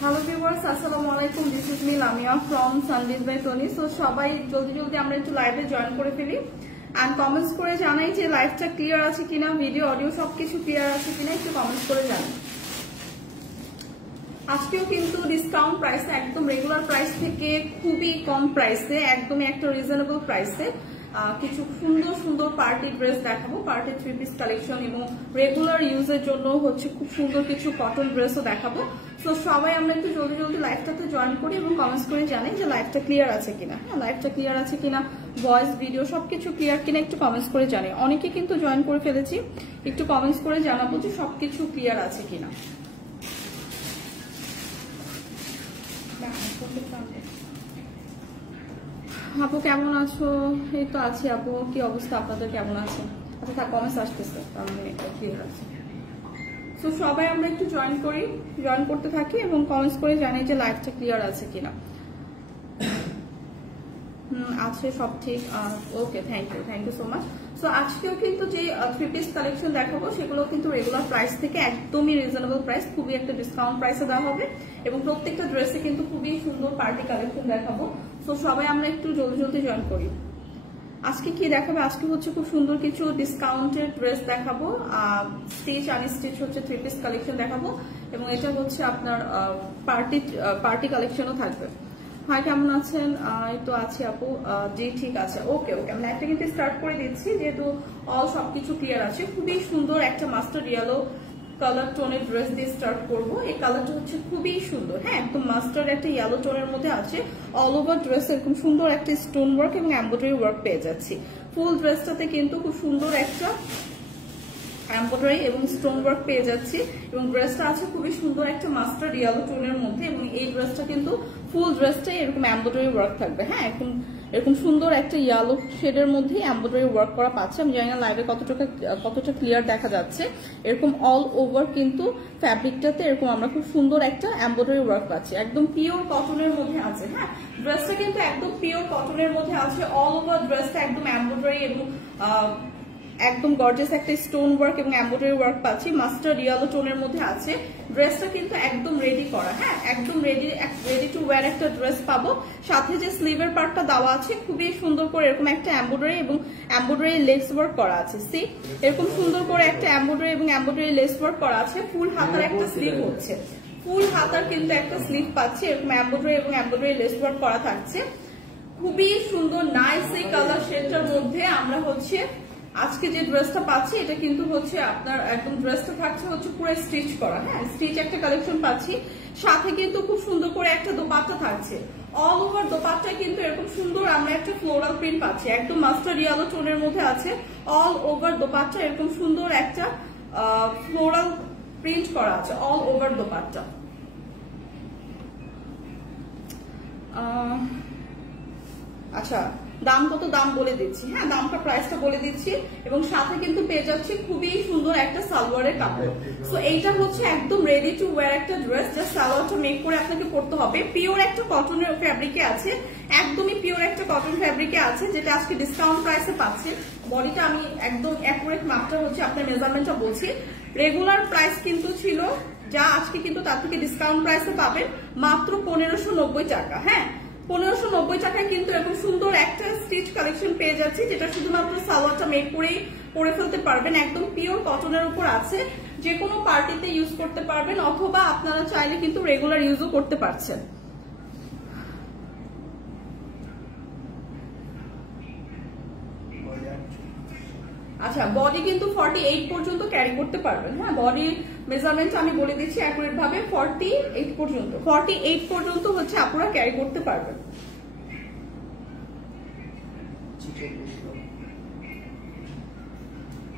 Hello viewers, আসসালামু আলাইকুম। This is me Lamia from Sunbiz by Tony. So সবাই জলদি আমরা একটু লাইভে জয়েন করে ফেলি এন্ড কমেন্টস করে জানাই যে লাইভটা ক্লিয়ার আছে কিনা, ভিডিও অডিও সবকিছু ক্লিয়ার আছে কিনা একটু কমেন্টস করে জানাই। আজকেও কিন্তু ডিসকাউন্ট প্রাইসে, একদম রেগুলার প্রাইস থেকে খুবই কম প্রাইসে, একদমই একটা রিজনেবল প্রাইসে কিছু সুন্দর সুন্দর পার্টি ড্রেস দেখাবো, পার্টি থ্রি পিস কালেকশন এবং রেগুলার ইউজের জন্য হচ্ছে খুব সুন্দর কিছু কটন ড্রেসও দেখাবো। তো সবাই আমরা একটু জলদি লাইভটাতে জয়েন করি এবং কমেন্টস করে জানি যে লাইভটা ক্লিয়ার আছে কিনা। হ্যাঁ, লাইভটা ক্লিয়ার আছে কিনা, ভয়েস ভিডিও সবকিছু ক্লিয়ার কিনা একটু কমেন্টস করে জানি। অনেকে কিন্তু জয়েন করে ফেলেছি, একটু কমেন্টস করে জানাবো যে সবকিছু ক্লিয়ার আছে কিনা। আপু কেমন আছো? এই তো আছি আপু, কি অবস্থা আপনাদের, কেমন আছে? আচ্ছা থাক, কমেন্টস আসতেছে, আমি ক্লিয়ার আছে। সো সবাই আমরা একটু জয়েন করতে থাকি এবং কমেন্টস করে জানি যে লাইভটা ক্লিয়ার আছে কিনা। আছে সব ঠিক, okay, thank you so much. So আজকেও কিন্তু যে থ্রি পিস কালেকশন দেখাবো সেগুলো কিন্তু রেগুলার প্রাইস থেকে একদমই রিজনেবল প্রাইস, খুবই একটা ডিসকাউন্ট প্রাইসে দেওয়া হবে এবং প্রত্যেকটা ড্রেসে কিন্তু খুবই সুন্দর পার্টি কালেকশন দেখাবো। সো সবাই আমরা একটু জলদি জয়েন করি। আজকে কি দেখাবো? আজকে হচ্ছে খুব সুন্দর কিছু ডিসকাউন্টেড ড্রেস দেখাবো, স্টিচ আনস্টিচ হচ্ছে থ্রি পিস কালেকশন দেখাবো এবং এটা হচ্ছে আপনার পার্টি কালেকশনও থাকবে। হাই, কেমন আছেন? এই তো আছি আপু, জি ঠিক আছে, ওকে আমরা একটা কিন্তু স্টার্ট করে দিচ্ছি যেহেতু সবকিছু ক্লিয়ার আছে। খুবই সুন্দর একটা মাস্টার ইয়েলো কালার টোনের ড্রেস দিয়ে স্টার্ট করব। এই কালারটা হচ্ছে খুবই সুন্দর, হ্যাঁ, একদম মাস্টার একটা ইয়েলো টোনের মধ্যে আছে। অল ওভার ড্রেস এরকম সুন্দর একটা স্টোন ওয়ার্ক এবং এমব্রয়ডারি ওয়ার্ক পেয়ে যাচ্ছি। ফুল ড্রেসটাতে কিন্তু খুব সুন্দর একটা এমব্রয়ডারি এবং স্টোন ওয়ার্ক পেয়ে যাচ্ছি এবং ড্রেসটা আছে খুবই সুন্দর একটা মাস্টার ইয়েলো টোনের মধ্যে এবং এই ড্রেসটা কিন্তু ফুল ড্রেসটাই এরকম এমব্রয়ডারি ওয়ার্ক থাকবে। হ্যাঁ, এরকম সুন্দর একটা ইয়েলো শেডের মধ্যে এমব্রয়ডারি ওয়ার্ক করা পাচ্ছে। আমি জানি না লাইভে কতটা ক্লিয়ার দেখা যাচ্ছে। এরকম অল ওভার কিন্তু ফ্যাব্রিকটাতে এরকম আমরা খুব সুন্দর একটা এমব্রয়ডারি ওয়ার্ক পাচ্ছি, একদম পিওর কটনের মধ্যে আছে। হ্যাঁ, ড্রেসটা কিন্তু একদম পিওর কটনের মধ্যে আছে। অল ওভার ড্রেসটা একদম এমব্রয়ডারি এবং একদম গর্জিয়াস একটা স্টোন ওয়ার্ক এবং এমব্রয়ডারি ওয়ার্ক পাচ্ছি, মাস্টার্ড ইয়েলো টোনের মধ্যে আছে। ড্রেসটা কিন্তু একদম রেডি করা, হ্যাঁ, একদম রেডি টু ওয়্যার একটা ড্রেস পাবো। সাথে যে স্লিভের পার্টটা দেওয়া আছে খুবই সুন্দর করে এরকম একটা এমব্রয়ডারি এবং এমব্রয়ডারি লেস ওয়ার্ক করা আছে। সি, এরকম সুন্দর করে একটা এমব্রয়ডারি এবং এমব্রয়ডারি লেস ওয়ার্ক করা আছে। ফুল হাতার একটা স্লিভ হচ্ছে, ফুল হাতার কিন্তু একটা স্লিভ পাচ্ছি, এরকম এমব্রয়ডারি এবং এমব্রয়ডারি লেস ওয়ার্ক করা থাকছে। খুবই সুন্দর নাইস এই কালার শেডটার মধ্যে আমরা হচ্ছে আজকে যে ড্রেসটা পাচ্ছি এটা কিন্তু হচ্ছে আপনার একদম ড্রেসটা থাকছে হচ্ছে পুরো স্টিচ করা। হ্যাঁ, স্টিচ একটা কালেকশন পাচ্ছি, সাথে কিন্তু খুব সুন্দর করে একটা দোপাট্টা থাকছে। অল ওভার দোপাট্টায় কিন্তু এরকম সুন্দর আমরা একটা ফ্লোরাল প্রিন্ট পাচ্ছি, একদম মাস্টার ইয়েলো টোনের মধ্যে আছে। অল ওভার দোপাট্টা এরকম সুন্দর একটা ফ্লোরাল প্রিন্ট করা আছে অল ওভার দোপাট্টা। আচ্ছা, দাম কত, দাম বলে দিচ্ছি। হ্যাঁ, দামটা প্রাইসটা বলে দিচ্ছি এবং সাথে কিন্তু পেয়ে যাচ্ছে খুবই সুন্দর একটা সালোয়ারের কাপড়। সো এইটা হচ্ছে একদম রেডি টু ওয়্যার একটা ড্রেস, জাস্ট সালোয়ারটা মেক করে আপনাকে পরতে হবে। পিওর একটা কটনের ফ্যাব্রিকে আছে, একদমই পিওর একটা কটন ফ্যাব্রিকে আছে, যেটা আজকে ডিসকাউন্ট প্রাইসে পাচ্ছে। বডিটা আমি একদম অ্যাকুরেট মাপটা হচ্ছে আপনার মেজারমেন্টটা বলছি। রেগুলার প্রাইস কিন্তু ছিল যা, আজকে কিন্তু তার থেকে ডিসকাউন্ট প্রাইসে পাবেন মাত্র 1590 টাকা। হ্যাঁ, 1590 টাকায় কিন্তু এরকম সুন্দর একটা স্টিচ কালেকশন পেয়ে যাচ্ছি, যেটা শুধুমাত্র সালোয়ারটা মেক করেই পরে ফেলতে পারবেন। একদম পিওর কটনের উপর আছে, যে কোনো পার্টিতে ইউজ করতে পারবেন অথবা আপনারা চাইলে কিন্তু রেগুলার ইউজও করতে পারছেন। আচ্ছা, বডি কিন্তু 48 পর্যন্ত ক্যারি করতে পারবেন। হ্যাঁ, বডি মেজারমেন্ট আমি বলে দিচ্ছি অ্যাকুরেট ভাবে, 48 পর্যন্ত হচ্ছে আপনারা ক্যারি করতে পারবেন।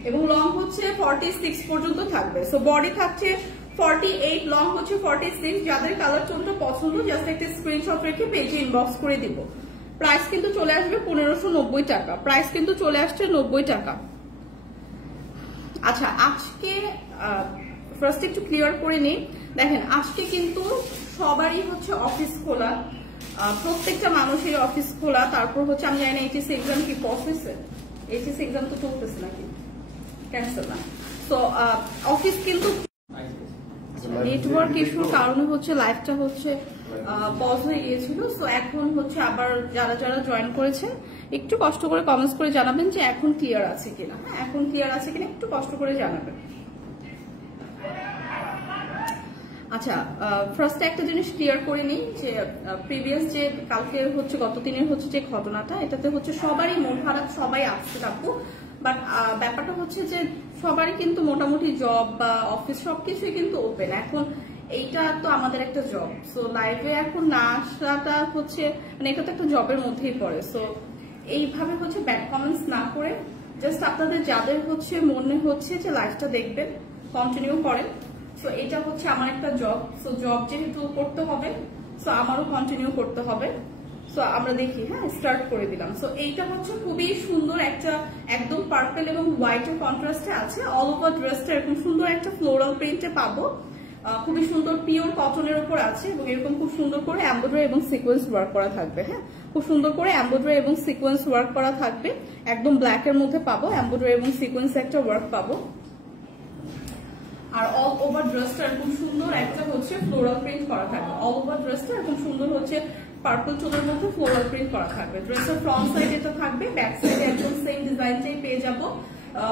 এবং লং হচ্ছে 46 পর্যন্ত থাকবে। সো বডি থাকছে 48, লং হচ্ছে 46। যাদের কালার টোনটা পছন্দ জাস্ট একটা স্ক্রিনশট রেখে পেজে ইনবক্স করে দিব। প্রাইস কিন্তু চলে আসবে 1590 টাকা, প্রাইস কিন্তু চলে আসছে 90 টাকা। আচ্ছা, আজকে ফার্স্ট একটু ক্লিয়ার করে নিই। দেখেন, আজকে কিন্তু সবারই হচ্ছে অফিস খোলা, প্রত্যেকটা মানুষের অফিস খোলা। তারপর হচ্ছে আমি জানি না এইচএসসি এক্সাম কি পড়তেছে, এইচএসসি এক্সাম তো চলতেছে নাকি, ক্যান্সেল না। তো অফিস কিন্তু নেটওয়ার্ক ইস্যুর কারণে হচ্ছে লাইভটা হচ্ছে পজ হয়ে গিয়েছিল। সো এখন হচ্ছে আবার যারা যারা জয়েন করেছেন একটু কষ্ট করে কমেন্টস করে জানাবেন যে এখন ক্লিয়ার আছে কিনা। হ্যাঁ, এখন ক্লিয়ার আছে কিনা একটু কষ্ট করে জানাবেন। আচ্ছা, ফার্স্টে একটা জিনিস ক্লিয়ার করে নিই যে প্রিভিয়াস যে কালকে হচ্ছে গত দিনের হচ্ছে যে ঘটনাটা, এটাতে হচ্ছে সবারই মন খারাপ, সবাই আসছে আপু। বাট ব্যাপারটা হচ্ছে যে সবারই কিন্তু মোটামুটি জব বা অফিস সবকিছুই কিন্তু ওপেন এখন। এইটা তো আমাদের একটা জব, সো লাইভে এখন না আসাটা হচ্ছে মানে এটা তো একটা জবের মধ্যেই পড়ে। সো এইভাবে হচ্ছে ব্যাড কমেন্টস না করে জাস্ট আপনাদের যাদের হচ্ছে মনে হচ্ছে যে লাইভটা দেখবেন কন্টিনিউ করেন। সো এটা হচ্ছে আমার একটা জব, সো জব যেহেতু করতে হবে সো আমারও কন্টিনিউ করতে হবে। সো আমরা দেখি, হ্যাঁ স্টার্ট করে দিলাম। সো এইটা হচ্ছে খুবই সুন্দর একটা একদম পার্পল এবং হোয়াইটের কন্ট্রাস্টে আছে। অল ওভার ড্রেসটা এরকম সুন্দর একটা ফ্লোরাল প্রিন্টে পাবো, খুবই সুন্দর পিওর কটনের উপর আছে এবং এরকম খুব সুন্দর করে এমব্রয়ডারি এবং সিকোয়েন্স ওয়ার্ক করা থাকবে। হ্যাঁ, খুব সুন্দর করে এমব্রয়ডারি এবং সিকোয়েন্স ওয়ার্ক করা থাকবে, একদম ব্ল্যাক এর মধ্যে পাবো এমব্রয়ডারি এবং সিকোয়েন্স একটা ওয়ার্ক পাবো। আর অল ওভার ড্রেসটা এরকম সুন্দর একটা হচ্ছে ফ্লোরাল প্রিন্ট করা থাকবে। অল ওভার ড্রেসটা এরকম সুন্দর হচ্ছে পার্পল টোনের মধ্যে ফ্লোরাল প্রিন্ট করা থাকবে। ড্রেসের ফ্রন্ট সাইড এটা থাকবে, ব্যাক সাইডে একদম সেম ডিজাইনটাই পেয়ে যাবো।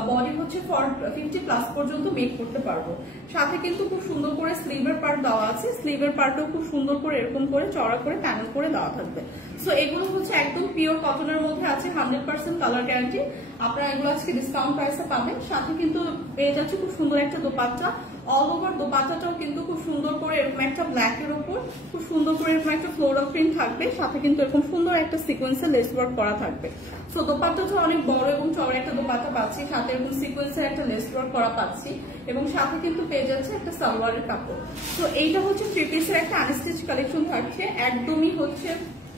বডি হচ্ছে 50+ পর্যন্ত মেক করতে পারবো। সাথে কিন্তু খুব সুন্দর করে স্লিভের পার্ট দেওয়া আছে, স্লিভের পার্টও খুব সুন্দর করে এরকম করে চড়া করে প্যানেল করে দেওয়া থাকবে। সো এগুলো হচ্ছে একদম পিওর কটনের মধ্যে আছে, 100% কালার গ্যারান্টি। আপনারা এগুলো আজকে ডিসকাউন্ট প্রাইসে পাবেন। সাথে কিন্তু পেয়ে যাচ্ছে খুব সুন্দর একটা দোপাট্টা। অল ওভার দোপাট্টাটাও কিন্তু খুব সুন্দর করে এরকম একটা ব্ল্যাক এর উপর খুব সুন্দর করে এরকম একটা ফ্লোরাল প্রিন্ট থাকবে, সাথে কিন্তু এরকম সুন্দর একটা সিকোয়েন্সের লেস ওয়ার্ক করা থাকবে। সো দোপাট্টাটা অনেক বড় এবং চওড়া একটা দোপাট্টা পাচ্ছি, সাথে এরকম সিকোয়েন্সের একটা লেস ওয়ার্ক করা পাচ্ছি এবং সাথে কিন্তু পেয়ে যাচ্ছে একটা সালোয়ারের কাপড়। তো এইটা হচ্ছে 3 পিসের একটা আনস্টিচ কালেকশন থাকছে, একদমই হচ্ছে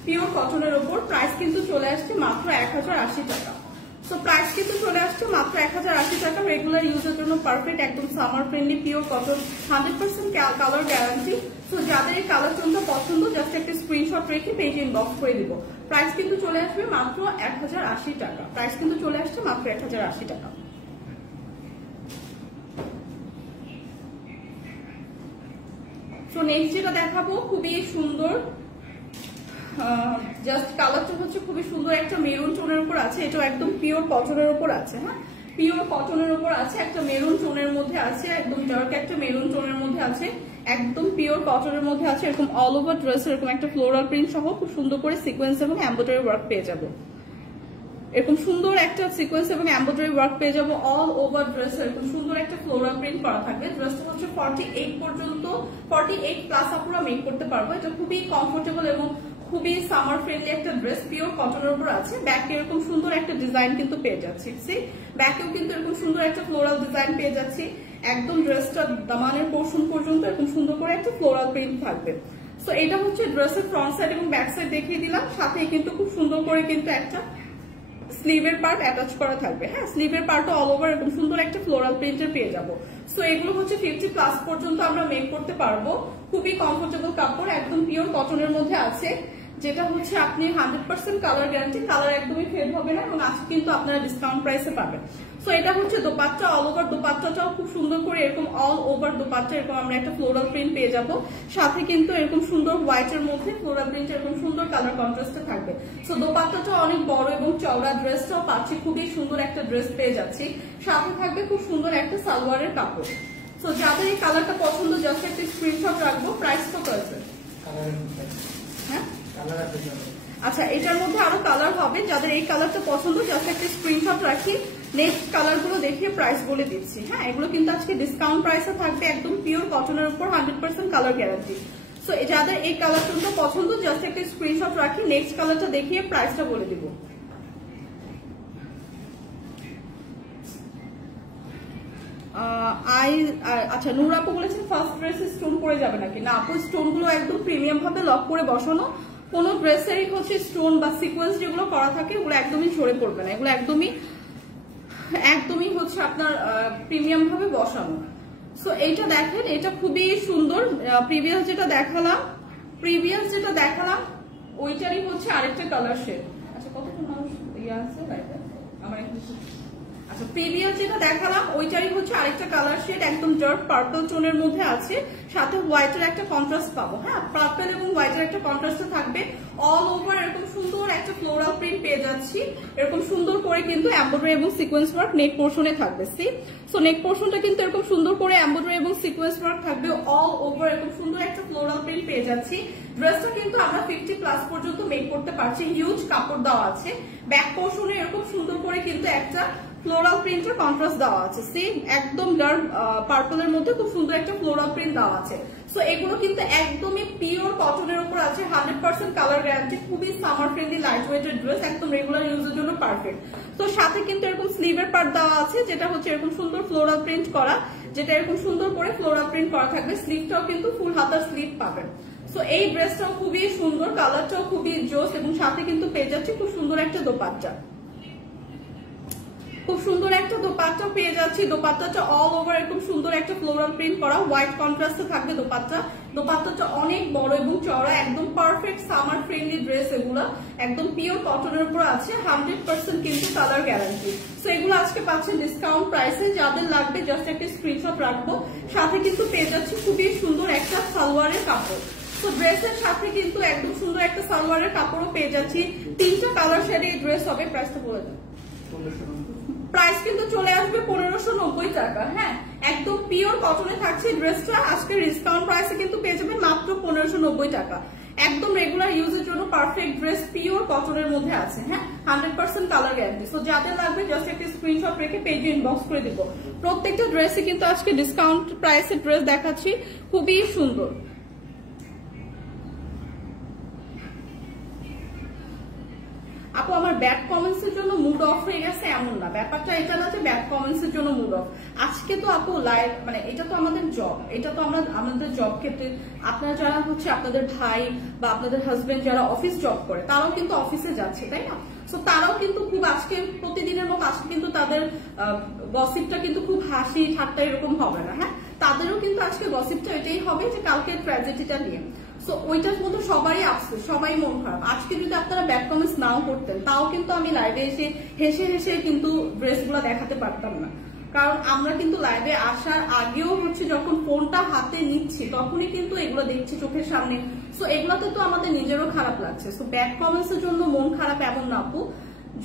পিওর কটনের উপর। প্রাইস কিন্তু চলে আসছে মাত্র 1080 টাকা। সো প্রাইস কিন্তু চলে আসছে মাত্র 1080 টাকা। রেগুলার ইউজের জন্য পারফেক্ট, একদম summer friendly, pure cotton, 100% colour guarantee. So যাদের এই কালার টোনটা পছন্দ জাস্ট একটা স্ক্রিনশট রেখে পেজে ইনবক্স করে দিব। প্রাইস কিন্তু চলে আসবে মাত্র 1080 টাকা। প্রাইস কিন্তু চলে আসছে মাত্র 1080 টাকা। সো নেক্সট যেটা দেখাবো খুবই সুন্দর, জাস্ট কালারটা হচ্ছে খুবই সুন্দর একটা মেরুন টোনের উপর আছে। এটাও একদম পিওর কটনের উপর আছে। হ্যাঁ, পিওর কটনের উপর আছে, একটা মেরুন টোনের মধ্যে আছে, একদম ডার্ক একটা মেরুন টোনের মধ্যে আছে, একদম পিওর কটনের মধ্যে আছে। এরকম অল ওভার ড্রেস এরকম একটা ফ্লোরাল প্রিন্ট সহ খুব সুন্দর করে সিকোয়েন্স এবং এমব্রয়ডারি ওয়ার্ক পেয়ে যাবো। এরকম সুন্দর একটা সিকোয়েন্স এবং এমব্রয়ডারি ওয়ার্ক পেয়ে যাবো। অল ওভার ড্রেস এরকম সুন্দর একটা ফ্লোরাল প্রিন্ট করা থাকবে। ড্রেসটা হচ্ছে 48 পর্যন্ত, 48+ আপুরা মেক করতে পারবো। এটা খুবই কমফোর্টেবল এবং খুবই সামার ফ্রেন্ডলি একটা ড্রেস, পিওর কটনের উপর আছে। ব্যাকে এরকম সুন্দর একটা ডিজাইন কিন্তু পেয়ে যাচ্ছি, ব্যাকেও কিন্তু এরকম সুন্দর একটা ফ্লোরাল ডিজাইন পেয়ে যাচ্ছি। একদম ড্রেসটা দামানের পোর্শন পর্যন্ত এরকম সুন্দর করে একটা ফ্লোরাল প্রিন্ট থাকবে। সো এটা হচ্ছে ড্রেসের ফ্রন্ট সাইড এবং ব্যাক সাইড দেখিয়ে দিলাম। সাথে কিন্তু খুব সুন্দর করে কিন্তু একটা স্লিভের পার্ট অ্যাটাচ করা থাকবে। হ্যাঁ, স্লিভের পার্টও অল ওভার এরকম সুন্দর একটা ফ্লোরাল প্রিন্টের পেয়ে যাবো। সো এগুলো হচ্ছে 50+ পর্যন্ত আমরা মেক করতে পারবো। খুবই কমফোর্টেবল কাপড়, একদম পিওর কটনের মধ্যে আছে, যেটা হচ্ছে আপনি 100% কালার গ্যারান্টি, কালার একদমই ফেড হবে না এবং আজকে কিন্তু আপনারা ডিসকাউন্ট প্রাইসে পাবেন। সো এটা হচ্ছে দোপাট্টা। অল ওভার দোপাট্টাটাও খুব সুন্দর করে এরকম অল ওভার দোপাট্টা এরকম আমরা একটা ফ্লোরাল প্রিন্ট পেয়ে যাবো। সাথে কিন্তু এরকম সুন্দর হোয়াইটের মধ্যে ফ্লোরাল প্রিন্ট এরকম সুন্দর কালার কন্ট্রাস্টে থাকবে। সো দোপাট্টাটা অনেক বড় এবং চওড়া, ড্রেসটাও পাচ্ছি খুবই সুন্দর একটা ড্রেস পেয়ে যাচ্ছি। সাথে থাকবে খুব সুন্দর একটা সালোয়ারের কাপড়। সো যাদের এই কালারটা পছন্দ জাস্ট একটা স্ক্রিনশট রাখবো। প্রাইস কত আছে? হ্যাঁ, আচ্ছা, এটার মধ্যে আরো কালার হবে। যাদের এই কালারটা পছন্দ জাস্ট একটা স্ক্রিনশট রাখি, নেক্সট কালার গুলো দেখিয়ে প্রাইস বলে দিচ্ছি। হ্যাঁ, এগুলো কিন্তু আজকে ডিসকাউন্ট প্রাইসে থাকবে, একদম পিওর কটনের উপর, 100% কালার গ্যারান্টি। সো যাদের এই কালারটা পছন্দ জাস্ট একটা স্ক্রিনশট রাখি, নেক্সট কালারটা দেখিয়ে প্রাইসটা বলে দিব। আচ্ছা, নূর আপু বলেছেন ফার্স্ট ড্রেসে স্টোন পড়ে যাবে নাকি? না আপু, স্টোন গুলো একদম প্রিমিয়াম ভাবে লক করে বসানো। কোন ড্রেসেরই হচ্ছে স্টোন বা সিকোয়েন্স যেগুলো করা থাকে ওগুলো একদমই ঝরে পড়বে না, এগুলো একদমই হচ্ছে আপনার প্রিমিয়াম ভাবে বসানো। সো এইটা দেখেন, এটা খুবই সুন্দর। প্রিভিয়াস যেটা দেখালাম ওইটারই হচ্ছে আরেকটা কালার শেড। আচ্ছা, কতক্ষণ মানুষ ইয়ে আছে আমার আচ্ছা, প্রিভিয়াস যেটা দেখালাম ওইটারই হচ্ছে আরেকটা কালার শেড, একদম ডার্ক পার্পল টোনের মধ্যে আছে, সাথে হোয়াইটের একটা কন্ট্রাস্ট পাবো। হ্যাঁ, পার্পল এবং হোয়াইটের একটা কন্ট্রাস্ট থাকবে। অল ওভার এরকম সুন্দর একটা ফ্লোরাল প্রিন্ট পেয়ে যাচ্ছি, এরকম সুন্দর করে কিন্তু এমব্রয়ডারি এবং সিকোয়েন্স ওয়ার্ক নেক পোর্শনে থাকবে। সি, সো নেক পোর্শনটা কিন্তু এরকম সুন্দর করে এমব্রয়ডারি এবং সিকোয়েন্স ওয়ার্ক থাকবে। অল ওভার এরকম সুন্দর একটা ফ্লোরাল প্রিন্ট পেয়ে যাচ্ছি। ড্রেসটা কিন্তু আমরা 50+ পর্যন্ত মেক করতে পারছি, হিউজ কাপড় দেওয়া আছে। ব্যাক পোর্শনে এরকম সুন্দর করে কিন্তু একটা ফ্লোরাল প্রিন্টের কন্ট্রাস্ট দেওয়া আছে। সেম একদম ডার্ক পার্পলের মধ্যে খুব সুন্দর একটা ফ্লোরাল প্রিন্ট দেওয়া আছে। সো এগুলো কিন্তু একদমই পিওর কটনের উপর আছে, 100% কালার গ্যারান্টি, খুবই সামার ফ্রেন্ডলি লাইট ওয়েটের ড্রেস, একদম রেগুলার ইউজের জন্য পারফেক্ট। তো সাথে কিন্তু এরকম স্লিভের পার্ট দেওয়া আছে, যেটা হচ্ছে এরকম সুন্দর ফ্লোরাল প্রিন্ট করা, যেটা এরকম সুন্দর করে ফ্লোরাল প্রিন্ট করা থাকবে। স্লিভটাও কিন্তু ফুল হাতার স্লিভ পাবেন। সো এই ড্রেসটাও খুবই সুন্দর, কালারটাও খুবই জোস, এবং সাথে কিন্তু পেয়ে যাচ্ছে খুব সুন্দর একটা দোপাট্টা, খুব সুন্দর একটা দোপাট্টা পেয়ে যাচ্ছি। দোপাট্টাটা অল ওভার এরকম সুন্দর একটা ফ্লোরাল প্রিন্ট করা, হোয়াইট কন্ট্রাস্টে থাকবে দোপাট্টা। দোপাট্টাটা অনেক বড় এবং চওড়া, একদম পারফেক্ট সামার ফ্রেন্ডলি ড্রেস। এগুলো একদম পিওর কটনের উপর আছে, 100% কিন্তু কালার গ্যারান্টি। সো এগুলো আজকে পাচ্ছেন ডিসকাউন্ট প্রাইসে, যাদের লাগবে জাস্ট একটা স্ক্রিনশট রাখবো। সাথে কিন্তু পেয়ে যাচ্ছি খুবই সুন্দর একটা সালোয়ারের কাপড়। তো ড্রেসের সাথে কিন্তু একদম সুন্দর একটা সালোয়ারের কাপড়ও পেয়ে যাচ্ছি। 3টা কালার শেডে এই ড্রেস হবে। প্রাইসটা বলে দেন। প্রাইস কিন্তু চলে আসবে 1590 টাকা। হ্যাঁ, একদম পিওর কটনে থাকছে ড্রেসটা। আজকে ডিসকাউন্ট প্রাইসে কিন্তু পেয়ে যাবেন মাত্র 1590 টাকা। একদম রেগুলার ইউজের জন্য পারফেক্ট ড্রেস, পিওর কটনের মধ্যে আছে। হ্যাঁ, 100% কালার গ্যারান্টি। সো যাদের লাগবে জাস্ট একটা স্ক্রিনশট রেখে পেজে ইনবক্স করে দিব। প্রত্যেকটা ড্রেসে কিন্তু আজকে ডিসকাউন্ট প্রাইসে ড্রেস দেখাচ্ছি, খুবই সুন্দর। আপু আমার ব্যাড কমেন্টস এর জন্য মুড অফ হয়ে গেছে এমন না, ব্যাপারটা এটা না যে ব্যাড কমেন্টস এর জন্য মুড অফ। আজকে তো আপু লাইভ, মানে এটা তো আমাদের জব, এটা তো আমরা আমাদের জব ক্ষেত্রে আপনারা যারা হচ্ছে আপনাদের ভাই বা আপনাদের হাজবেন্ড যারা অফিস জব করে তারাও কিন্তু অফিসে যাচ্ছে, তাই না? সো তারাও কিন্তু খুব আজকে প্রতিদিনের মতো আজকে কিন্তু তাদের গসিপটা কিন্তু খুব হাসি ঠাট্টা এরকম হবে না। হ্যাঁ, তাদেরও কিন্তু আজকে গসিপটা এটাই হবে যে কালকে ট্র্যাজেডিটা নিয়ে। সো ওইটার মধ্যে সবারই আফসোস, সবাই মন খারাপ। আজকে যদি আপনারা ব্যাক কমেন্টস নাও করতেন তাও কিন্তু আমি লাইভে এসে হেসে হেসে কিন্তু ড্রেসগুলো দেখাতে পারতাম না, কারণ আমরা কিন্তু লাইভে আসার আগেও হচ্ছে যখন ফোনটা হাতে নিচ্ছি তখনই কিন্তু এগুলো দেখছি চোখের সামনে। সো এগুলোতে তো আমাদের নিজেরও খারাপ লাগছে। সো ব্যাক কমেন্টস এর জন্য মন খারাপ এমন না আপু,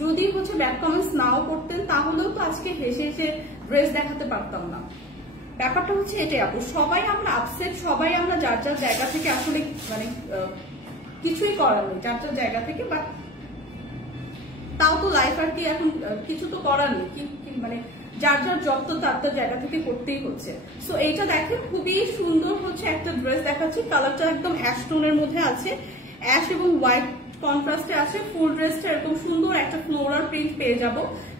যদি হচ্ছে ব্যাক কমেন্টস নাও করতেন তাহলেও তো আজকে হেসে হেসে ড্রেস দেখাতে পারতাম না। ব্যাপারটা হচ্ছে এটাই আপু, সবাই আমরা আপসেট, সবাই আমরা যার যার জায়গা থেকে আসলে মানে কিছুই করার নেই যার যার জায়গা থেকে, বাট তাও তো লাইফ আর কি এখন কিছু তো করার নেই, মানে যার যার জব তো তার তার জায়গা থেকে করতেই হচ্ছে। সো এইটা দেখেন খুবই সুন্দর হচ্ছে একটা ড্রেস দেখাচ্ছি, কালারটা একদম অ্যাশ টোনের মধ্যে আছে, অ্যাশ এবং হোয়াইট কন্ট্রাস্টে আছে। ফুল ড্রেসটা এরকম সুন্দর একটা ফ্লোরাল প্রিন্ট পেয়ে যাব,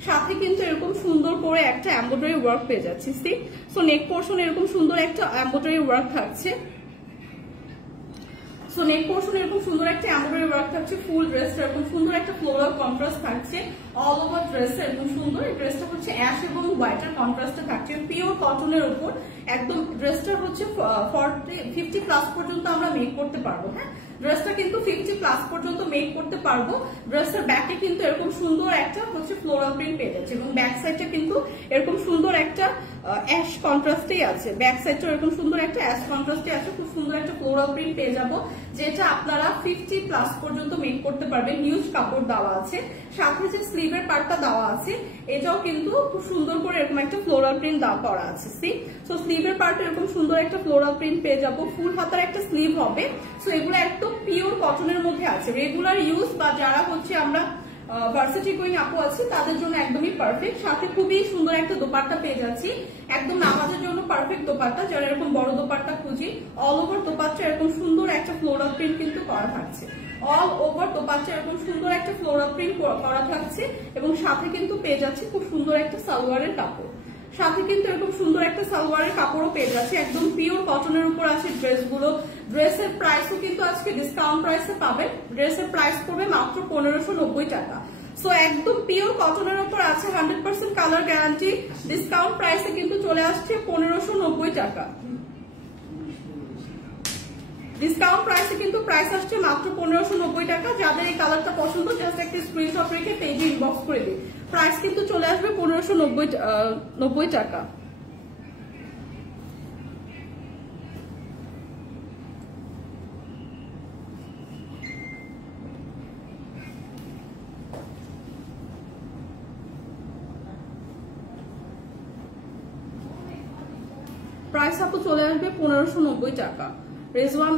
সাথে কিন্তু এরকম সুন্দর করে একটা এমব্রয়ডারি ওয়ার্ক পেয়ে যাচ্ছি। সো নেক পোর্শন এরকম সুন্দর একটা এমব্রয়ডারি ওয়ার্ক থাকছে। সো নেক পোর্শন এরকম সুন্দর একটা এমব্রয়ডারি ওয়ার্ক থাকছে। ফুল ড্রেসটা এরকম সুন্দর একটা ফ্লোরাল কন্ট্রাস্ট থাকছে। অল ওভার ড্রেসটা এরকম সুন্দর। এই ড্রেসটা হচ্ছে অ্যাশ এবং হোয়াইটের কন্ট্রাস্টে থাকছে, পিওর কটনের উপর। একদম ড্রেসটা হচ্ছে 50+ পর্যন্ত আমরা মেক করতে পারবো। হ্যাঁ, ড্রেসটা কিন্তু 50+ পর্যন্ত মেক করতে পারবো। ড্রেসটার ব্যাকে কিন্তু এরকম সুন্দর একটা হচ্ছে ফ্লোরাল প্রিন্ট পেয়ে যাচ্ছে, এবং ব্যাক সাইডটা কিন্তু এরকম সুন্দর একটা অ্যাশ কন্ট্রাস্টেই আছে। ব্যাক সাইডটা এরকম সুন্দর একটা অ্যাশ কন্ট্রাস্টে আছে, খুব সুন্দর একটা ফ্লোরাল প্রিন্ট পেয়ে যাবো, যেটা আপনারা 50+ পর্যন্ত মেক করতে পারবেন। নিউজ কাপড় দেওয়া আছে, সাথে যে স্লিভের পার্টটা দেওয়া আছে এটাও কিন্তু খুব সুন্দর করে এরকম একটা ফ্লোরাল প্রিন্ট দেওয়া করা আছে। সো স্লিভের পার্ট এরকম সুন্দর একটা ফ্লোরাল প্রিন্ট পেয়ে যাবো, ফুল হাতার একটা স্লিভ হবে। সো এগুলো একদম পিওর কটনের মধ্যে আছে, রেগুলার ইউজ বা যারা হচ্ছে আমরা ভার্সিটি গোয়িং আপু আছি তাদের জন্য একদমই পারফেক্ট। সাথে খুবই সুন্দর একটা দোপাট্টা পেয়ে যাচ্ছি, একদম নামাজের জন্য পারফেক্ট দোপাট্টা, যারা এরকম বড় দোপাট্টা খুঁজি। অল ওভার দোপাট্টা এরকম সুন্দর একটা ফ্লোরাল প্রিন্ট কিন্তু করা থাকছে। অল ওভার দোপাট্টা এরকম সুন্দর একটা ফ্লোরাল প্রিন্ট করা থাকছে, এবং সাথে কিন্তু পেয়ে যাচ্ছে খুব সুন্দর একটা সালোয়ারের কাপড়। সাথে কিন্তু এরকম সুন্দর একটা সালোয়ারের কাপড়ও পেয়ে যাচ্ছে, একদম পিওর কটনের উপর আছে ড্রেসগুলো। ড্রেসের প্রাইসও কিন্তু আজকে ডিসকাউন্ট প্রাইসে পাবেন। ড্রেসের প্রাইস পড়বে মাত্র 1590 টাকা। সো একদম পিওর কটনের উপর আছে, 100% কালার গ্যারান্টি। ডিসকাউন্ট প্রাইসে কিন্তু চলে আসছে 1590 টাকা। ডিসকাউন্ট প্রাইসে কিন্তু প্রাইস আসছে মাত্র 1590 টাকা। যাদের এই কালারটা পছন্দ জাস্ট একটা স্ক্রিনশট রেখে পেজে ইনবক্স করে দিন। প্রাইস কিন্তু চলে আসবে 1590 টাকা। প্রাইস আপু চলে আসবে 1590 টাকা। রেজওয়ান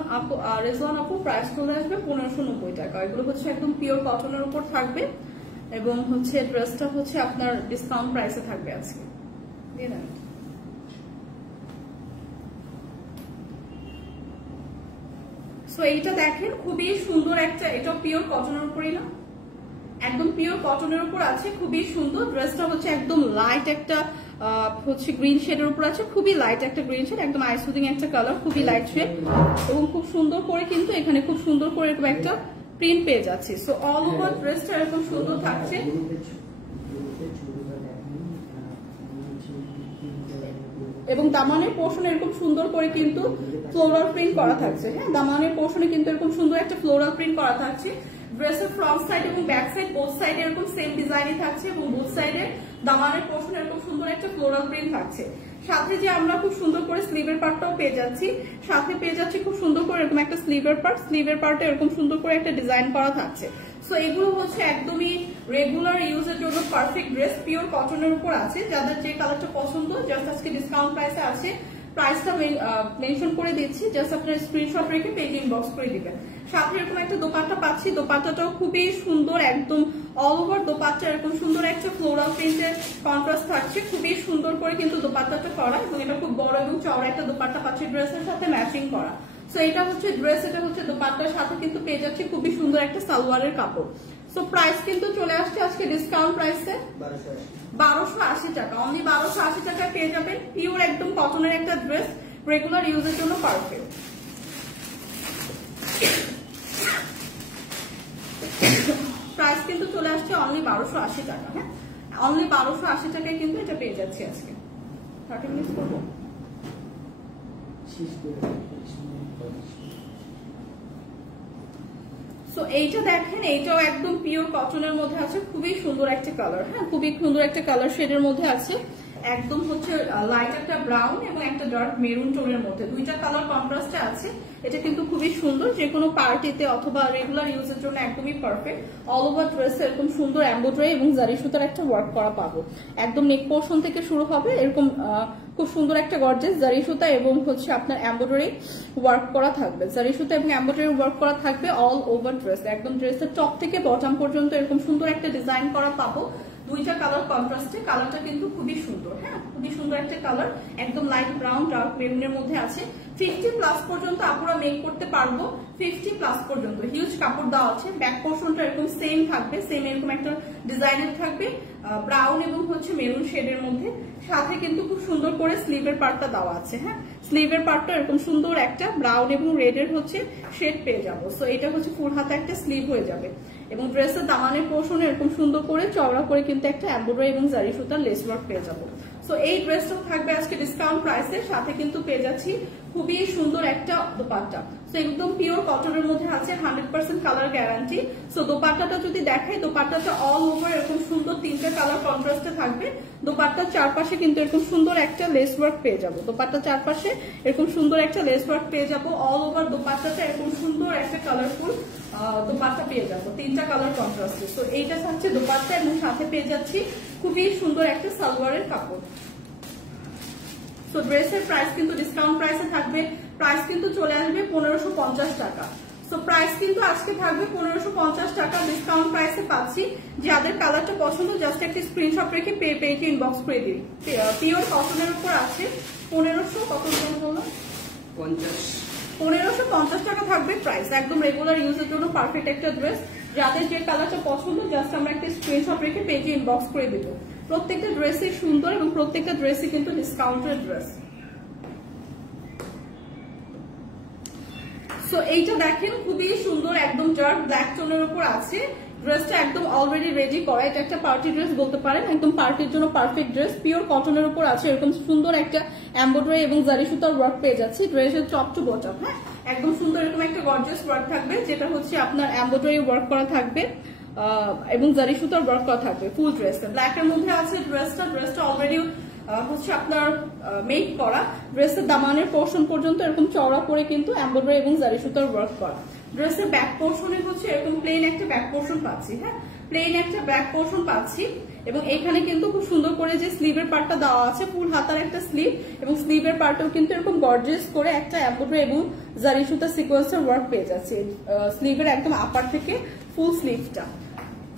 আপু প্রাইস চলে আসবে 1590 টাকা। এগুলো হচ্ছে একদম পিওর কটনের উপর থাকবে এবং হচ্ছে ড্রেসটা হচ্ছে আপনার ডিসকাউন্ট প্রাইসে থাকবে আজকে। সো এইটা দেখেন খুবই সুন্দর একটা, এটা পিওর কটনের উপরই না, একদম পিওর কটনের উপর আছে, খুবই সুন্দর। ড্রেসটা হচ্ছে একদম লাইট একটা হচ্ছে গ্রিন শেডের উপর আছে, খুবই লাইট একটা গ্রিন শেড, একদম আই সুদিং একটা কালার, খুবই লাইট শেড এবং খুব সুন্দর করে কিন্তু এখানে খুব সুন্দর করে এরকম একটা প্রিন্ট পেয়ে যাচ্ছে। সো অল ওভার ড্রেসটা এরকম সুন্দর থাকছে এবং দামানের পোর্শন এরকম সুন্দর করে কিন্তু ফ্লোরাল প্রিন্ট করা থাকছে। হ্যাঁ, দামানের পোর্শনে কিন্তু এরকম সুন্দর একটা ফ্লোরাল প্রিন্ট করা থাকছে। ড্রেসের ফ্রন্ট সাইড এবং ব্যাক সাইড বোথ সাইডে এরকম সেম ডিজাইনই থাকছে এবং বোথ সাইডে দামানের পোর্শন এরকম সুন্দর একটা ফ্লোরাল প্রিন্ট থাকছে। সাথে যে আমরা খুব সুন্দর করে স্লিভের পার্টটাও পেয়ে যাচ্ছি, সাথে পেয়ে যাচ্ছি খুব সুন্দর করে এরকম একটা স্লিভের পার্টে এরকম সুন্দর করে একটা ডিজাইন করা থাকছে। সো এগুলো হচ্ছে একদমই রেগুলার ইউজের জন্য পারফেক্ট ড্রেস, পিওর কটনের উপর আছে। যাদের যে কালারটা পছন্দ জাস্ট আজকে ডিসকাউন্ট প্রাইসে আছে, প্রাইসটা মেনশন করে দিচ্ছি, জাস্ট আপনার স্ক্রিনশট রেখে পেজে ইনবক্স করে দিবেন। সাথে এরকম একটা দোপাট্টা পাচ্ছি, দোপাট্টাটাও খুবই সুন্দর, একদম অল ওভার দোপাট্টা এরকম সুন্দর একটা ফ্লোরাল প্রিন্টের কন্ট্রাস্ট থাকছে, খুবই সুন্দর করে কিন্তু দোপাট্টাটা করা এবং এটা খুব বড় এবং চওড়া একটা দোপাট্টা পাচ্ছি ড্রেসের সাথে ম্যাচিং করা। সো এটা হচ্ছে ড্রেস, এটা হচ্ছে দোপাট্টার সাথে কিন্তু পেয়ে যাচ্ছে খুবই সুন্দর একটা সালোয়ারের কাপড়। সো প্রাইস কিন্তু চলে আসছে আজকে ডিসকাউন্ট প্রাইসে 1280 টাকা, অনলি 1280 টাকায় পেয়ে যাবেন পিওর একদম কটনের একটা ড্রেস, রেগুলার ইউজের জন্য পারফেক্ট। প্রাইস কিন্তু চলে আসছে অনলি 1280 টাকা। হ্যাঁ, অনলি 1280 টাকায় কিন্তু এটা পেয়ে যাচ্ছি আজকে। 30 মিনিট করবো। সো এইটা দেখেন, এইটাও একদম পিওর কটনের মধ্যে আছে, খুবই সুন্দর একটা কালার। হ্যাঁ, খুবই সুন্দর একটা কালার শেডের মধ্যে আছে, একদম হচ্ছে লাইট একটা ব্রাউন এবং একটা ডার্ক মেরুন টোনের মধ্যে, দুইটা কালার কন্ট্রাস্টে আছে। এটা কিন্তু খুবই সুন্দর, যে কোনো পার্টিতে অথবা রেগুলার ইউজের জন্য একদমই পারফেক্ট। অল ওভার ড্রেসে এরকম সুন্দর এমব্রয়ডারি এবং জারি সুতার একটা ওয়ার্ক করা পাবো, একদম নেক পোর্শন থেকে শুরু হবে এরকম খুব সুন্দর একটা গর্জিয়াস জারি সুতা এবং হচ্ছে আপনার এমব্রয়ডারি ওয়ার্ক করা থাকবে, জারি সুতা এবং এমব্রয়ডারি ওয়ার্ক করা থাকবে অল ওভার ড্রেস, একদম ড্রেসের টপ থেকে বটম পর্যন্ত এরকম সুন্দর একটা ডিজাইন করা পাবো। দুইটা কালার কন্ট্রাস্টে, কালারটা কিন্তু খুবই সুন্দর। হ্যাঁ, খুবই সুন্দর একটা কালার, একদম লাইট ব্রাউন ডার্ক মেরুনের মধ্যে আছে। 50+ পর্যন্ত আপুরা মেক করতে পারবো, 50+ পর্যন্ত হিউজ কাপড় দেওয়া আছে। ব্যাক পোর্শনটা এরকম সেম থাকবে, সেম এরকম একটা ডিজাইনের থাকবে ব্রাউন এবং হচ্ছে মেরুন শেডের মধ্যে। সাথে কিন্তু খুব সুন্দর করে স্লিভের পার্টটা দেওয়া আছে। হ্যাঁ, স্লিভের পার্টটা এরকম সুন্দর একটা ব্রাউন এবং রেডের হচ্ছে শেড পেয়ে যাবো। সো এটা হচ্ছে ফুল হাতে একটা স্লিভ হয়ে যাবে এবং ড্রেসের দামানের পোর্শনে এরকম সুন্দর করে চওড়া করে কিন্তু একটা এমব্রয়ডারি এবং জারি সুতার লেস ওয়ার্ক পেয়ে যাবো। সো এই ড্রেসটাও থাকবে আজকে ডিসকাউন্ট প্রাইসে, সাথে কিন্তু পেয়ে যাচ্ছি খুবই সুন্দর একটা দোপাট্টা। সো একদম পিওর কটনের মধ্যে আছে, 100% কালার গ্যারান্টি। সো দোপাট্টাটা যদি দেখাই, দোপাট্টাটা অল ওভার এরকম সুন্দর তিনটা কালার কন্ট্রাস্টে থাকবে। দোপাট্টার চারপাশে কিন্তু এরকম সুন্দর একটা লেস ওয়ার্ক পেয়ে যাবো, দোপাট্টার চারপাশে এরকম সুন্দর একটা লেস ওয়ার্ক পেয়ে যাবো। অল ওভার দোপাট্টাটা এরকম সুন্দর একটা কালারফুল দোপাট্টা পেয়ে যাবো, তিনটা কালার কন্ট্রাস্টে। সো এইটা থাকছে দোপাট্টা এবং সাথে পেয়ে যাচ্ছি খুবই সুন্দর একটা সালোয়ারের কাপড়। সো ড্রেসের প্রাইস কিন্তু ডিসকাউন্ট প্রাইসে থাকবে, প্রাইস কিন্তু চলে আসবে 1550 টাকা। সো প্রাইস কিন্তু আজকে থাকবে 1550 টাকা, ডিসকাউন্ট প্রাইসে পাচ্ছি। যাদের কালারটা পছন্দ জাস্ট একটা স্ক্রিনশট রেখে পেজে ইনবক্স করে দিন। পিওর কটনের উপর আছে, 1550 টাকা থাকবে প্রাইস, একদম রেগুলার ইউজের জন্য পারফেক্ট একটা ড্রেস। যাদের যে কালারটা পছন্দ জাস্ট আমরা একটা স্ক্রিনশট রেখে পেজে ইনবক্স করে দেবো। প্রত্যেকটা ড্রেসই সুন্দর এবং প্রত্যেকটা ড্রেসই কিন্তু ডিসকাউন্টেড ড্রেস। সো এইটা দেখেন খুবই সুন্দর, একদম ডার্ক ব্ল্যাক টোনের উপর আছে। ড্রেসটা একদম অলরেডি রেডি করা, এটা একটা পার্টি ড্রেস বলতে পারেন, একদম পার্টির জন্য পারফেক্ট ড্রেস। পিওর কটনের উপর আছে, এরকম সুন্দর একটা এমব্রয়ডারি এবং জারি সুতার ওয়ার্ক পেয়ে যাচ্ছে ড্রেসের টপ টু বটম। হ্যাঁ, একদম সুন্দর সুন্দর এরকম একটা গর্জিয়াস ওয়ার্ক থাকবে, যেটা হচ্ছে আপনার এমব্রয়ডারি ওয়ার্ক করা থাকবে এবং জারি সুতার ওয়ার্ক করা থাকবে ফুল ড্রেসে। ব্ল্যাক এর মধ্যে আছে ড্রেসটা অলরেডি হচ্ছে আপনার মেক করা। ড্রেসের দামানের পোর্শন পর্যন্ত এরকম চওড়া করে কিন্তু এমব্রয়ডারি এবং জারি সুতার ওয়ার্ক করা। ড্রেসের ব্যাক পোর্শনে হচ্ছে এরকম প্লেন একটা ব্যাক পোর্শন পাচ্ছি, হ্যাঁ প্লেন একটা ব্যাক পোর্শন পাচ্ছি। এবং এখানে কিন্তু খুব সুন্দর করে যে স্লিভের পার্টটা দেওয়া আছে, ফুল হাতার একটা স্লিভ, এবং স্লিভের পার্টেও কিন্তু এরকম গর্জিয়াস করে একটা এমব্রয়ডারি এবং জারি সুতা সিকোয়েন্সের ওয়ার্ক পেয়ে যাচ্ছে স্লিভের একদম আপার থেকে ফুল স্লিভটা।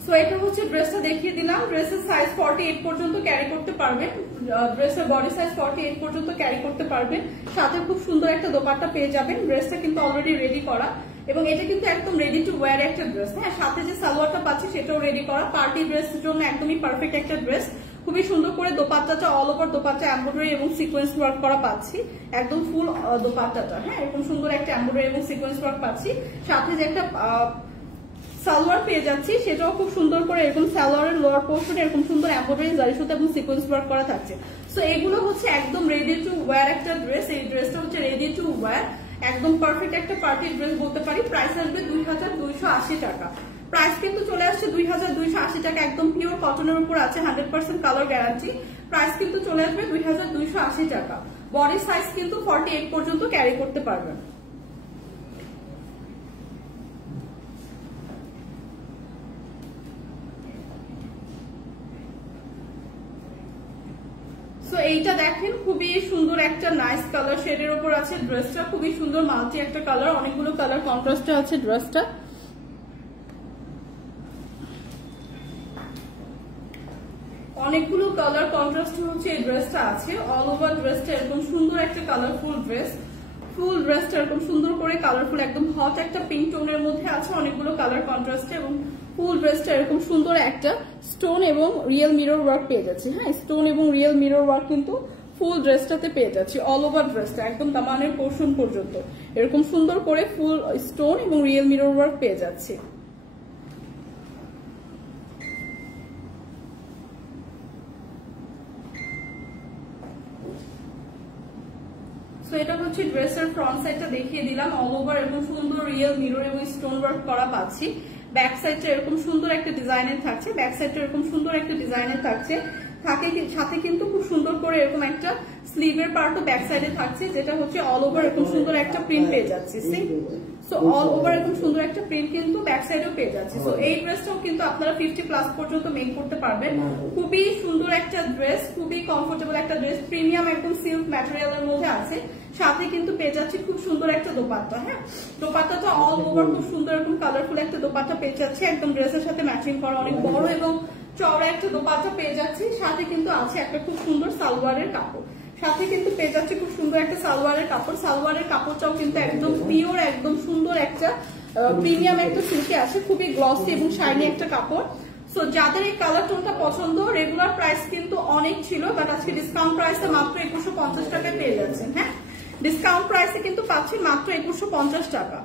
সো এটা হচ্ছে ড্রেসটা দেখিয়ে দিলাম। ড্রেসের সাইজ 48 পর্যন্ত ক্যারি করতে পারবেন, ড্রেসের বডি সাইজ 48 পর্যন্ত ক্যারি করতে পারবেন। সাথে খুব সুন্দর একটা দোপাট্টা পেয়ে যাবেন। ড্রেসটা কিন্তু অলরেডি রেডি করা এবং এটা কিন্তু একদম রেডি টু ওয়্যার একটা ড্রেস, হ্যাঁ সাথে যে সালোয়ারটা পাচ্ছি সেটাও রেডি করা। পার্টি ড্রেসের জন্য একদমই পারফেক্ট একটা ড্রেস। খুবই সুন্দর করে দোপাট্টাটা অল ওভার দোপাট্টা এমব্রয়ডারি এবং সিকোয়েন্স ওয়ার্ক করা পাচ্ছি, একদম ফুল দোপাট্টাটা, হ্যাঁ এরকম সুন্দর একটা এমব্রয়ডারি এবং সিকোয়েন্স ওয়ার্ক পাচ্ছি। সাথে যে একটা সালোয়ার পেয়ে যাচ্ছি সেটাও খুব সুন্দর করে এরকম সালোয়ারের লোয়ার পোর্শনে এরকম সুন্দর এমব্রয়ডারি জারি সুতা এবং সিকোয়েন্স ওয়ার্ক করা থাকছে। সো এগুলো হচ্ছে একদম রেডি টু ওয়্যার একটা ড্রেস। এই ড্রেসটা হচ্ছে রেডি টু ওয়্যার, একদম পারফেক্ট একটা পার্টি ড্রেস বলতে পারি। প্রাইস আসবে 2280 টাকা। প্রাইস কিন্তু চলে আসছে 2280 টাকা, একদম পিওর কটনের উপর আছে, 100% কালার গ্যারান্টি। প্রাইস কিন্তু চলে আসবে 2280 টাকা। বডি সাইজ কিন্তু 48 পর্যন্ত ক্যারি করতে পারবেন। সো এইটা দেখেন খুবই সুন্দর একটা নাইস কালার শেডের উপর আছে ড্রেসটা, খুবই সুন্দর মাল্টি একটা কালার, অনেকগুলো কালার কন্ট্রাস্টে আছে ড্রেসটা। অনেকগুলো কালার কন্ট্রাস্টে হচ্ছে এই ড্রেসটা আছে। অল ওভার ড্রেসটা এরকম সুন্দর একটা কালারফুল ড্রেস, ফুল ড্রেসটা এরকম সুন্দর করে কালারফুল একদম হট একটা পিঙ্ক টোনের মধ্যে আছে, অনেকগুলো কালার কন্ট্রাস্টে। এবং ফুল ড্রেসটা এরকম সুন্দর একটা স্টোন এবং রিয়েল মিরর ওয়ার্ক পেয়ে যাচ্ছি, হ্যাঁ স্টোন এবং রিয়েল মিরর ওয়ার্ক কিন্তু ফুল ড্রেসটাতে পেয়ে যাচ্ছি। অল ওভার ড্রেসটা একদম দামানের পোর্শন পর্যন্ত এরকম সুন্দর করে ফুল স্টোন এবং রিয়েল মিরর ওয়ার্ক পেয়ে যাচ্ছি। সো এটা হচ্ছে ড্রেসের ফ্রন্ট সাইডটা দেখিয়ে দিলাম। অল ওভার এরকম সুন্দর রিয়েল মিরর এবং স্টোন ওয়ার্ক করা পাচ্ছি। ব্যাক সাইডটা এরকম সুন্দর একটা ডিজাইনের থাকছে, ব্যাক সাইডটা এরকম সুন্দর একটা ডিজাইনের থাকছে। সাথে কিন্তু খুব সুন্দর করে এরকম একটা স্লিভের পার্টও ব্যাক সাইডে থাকছে, যেটা হচ্ছে অল ওভার এরকম সুন্দর একটা প্রিন্ট পেয়ে যাচ্ছি। সো অল ওভার এরকম সুন্দর একটা প্রিন্ট কিন্তু ব্যাক সাইডেও পেয়ে যাচ্ছে। সো এই ড্রেসটাও কিন্তু আপনারা 50+ পর্যন্ত মেক করতে পারবেন। খুবই সুন্দর একটা ড্রেস, খুবই কমফোর্টেবল একটা ড্রেস, প্রিমিয়াম একদম সিল্ক ম্যাটেরিয়ালের মধ্যে আছে। সাথে কিন্তু পেয়ে যাচ্ছি খুব সুন্দর একটা দোপাট্টা, হ্যাঁ দোপাট্টাটা অল ওভার খুব সুন্দর এরকম কালারফুল একটা দোপাট্টা পেয়ে যাচ্ছে, একদম ড্রেসের সাথে ম্যাচিং করা অনেক বড় এবং চওড়া একটা দোপাট্টা পেয়ে যাচ্ছি। সাথে কিন্তু আছে একটা খুব সুন্দর সালোয়ারের কাপড়, সাথে কিন্তু পেয়ে যাচ্ছে খুব সুন্দর একটা সালোয়ারের কাপড়। সালোয়ারের কাপড়টাও কিন্তু একদম পিওর একদম সুন্দর একটা প্রিমিয়াম একটা সিল্কে আছে, খুবই গ্লসি এবং শাইনি একটা কাপড়। সো যাদের এই কালার টোনটা পছন্দ, রেগুলার প্রাইস কিন্তু অনেক ছিল, বাট আজকে ডিসকাউন্ট প্রাইসে মাত্র 2150 টাকায় পেয়ে যাচ্ছেন, হ্যাঁ ডিসকাউন্ট প্রাইসে কিন্তু পাচ্ছেন মাত্র 2150 টাকা।